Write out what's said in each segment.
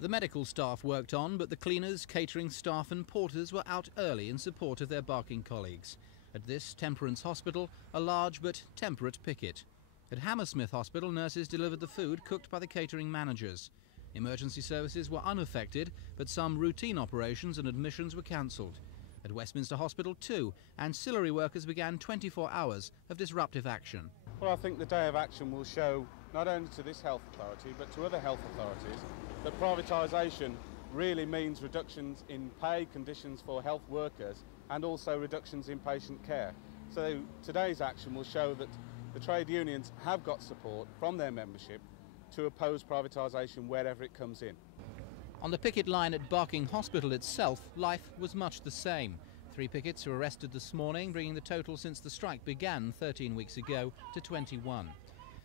The medical staff worked on, but the cleaners, catering staff and porters were out early in support of their Barking colleagues. At this Temperance Hospital, a large but temperate picket. At Hammersmith Hospital, nurses delivered the food cooked by the catering managers. Emergency services were unaffected, but some routine operations and admissions were cancelled. At Westminster Hospital too, ancillary workers began 24 hours of disruptive action. Well, I think the day of action will show, not only to this health authority, but to other health authorities, that privatisation really means reductions in pay conditions for health workers and also reductions in patient care. So today's action will show that the trade unions have got support from their membership to oppose privatisation wherever it comes in. On the picket line at Barking Hospital itself, life was much the same. 3 pickets were arrested this morning, bringing the total since the strike began 13 weeks ago to 21.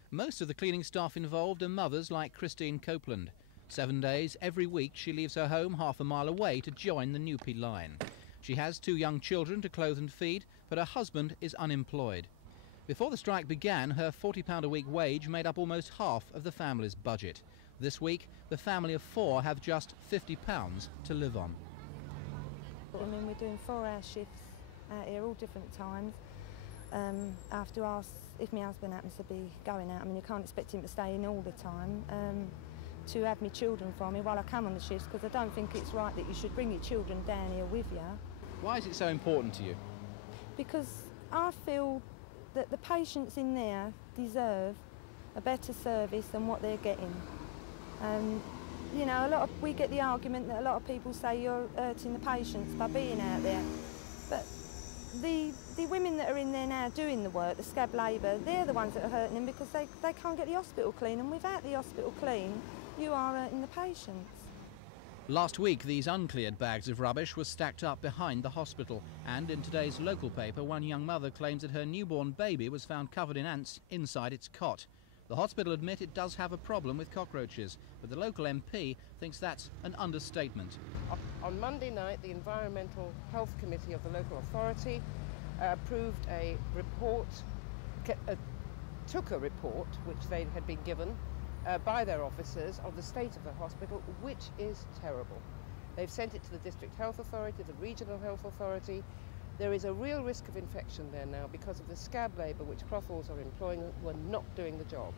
Most of the cleaning staff involved are mothers like Christine Copeland. 7 days every week she leaves her home half a mile away to join the Newpie line. She has 2 young children to clothe and feed, but her husband is unemployed. Before the strike began, her £40 a week wage made up almost half of the family's budget. This week, the family of 4 have just £50 to live on. I mean, we're doing 4-hour shifts out here, all different times. I have to ask if my husband happens to be going out. I mean, you can't expect him to stay in all the time. To have my children for me while I come on the shifts, because I don't think it's right that you should bring your children down here with you. Why is it so important to you? Because I feel that the patients in there deserve a better service than what they're getting. You know, we get the argument that a lot of people say you're hurting the patients by being out there. But the women that are in there now doing the work, the scab labour, they're the ones that are hurting them because they can't get the hospital clean, and without the hospital clean, you are hurting the patients. Last week, these uncleared bags of rubbish were stacked up behind the hospital, and in today's local paper, one young mother claims that her newborn baby was found covered in ants inside its cot. The hospital admit it does have a problem with cockroaches, but the local MP thinks that's an understatement. On Monday night, the Environmental Health Committee of the local authority approved a report, took a report which they had been given by their officers of the state of the hospital, which is terrible. They've sent it to the District Health Authority, the Regional Health Authority. There is a real risk of infection there now because of the scab labour which Crothals are employing who are not doing the job.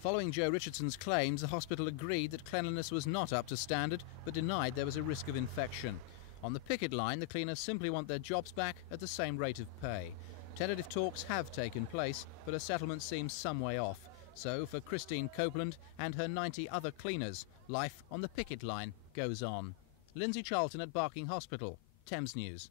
Following Joe Richardson's claims, the hospital agreed that cleanliness was not up to standard, but denied there was a risk of infection. On the picket line, the cleaners simply want their jobs back at the same rate of pay. Tentative talks have taken place, but a settlement seems some way off. So for Christine Copeland and her 90 other cleaners, life on the picket line goes on. Lindsay Charlton at Barking Hospital, Thames News.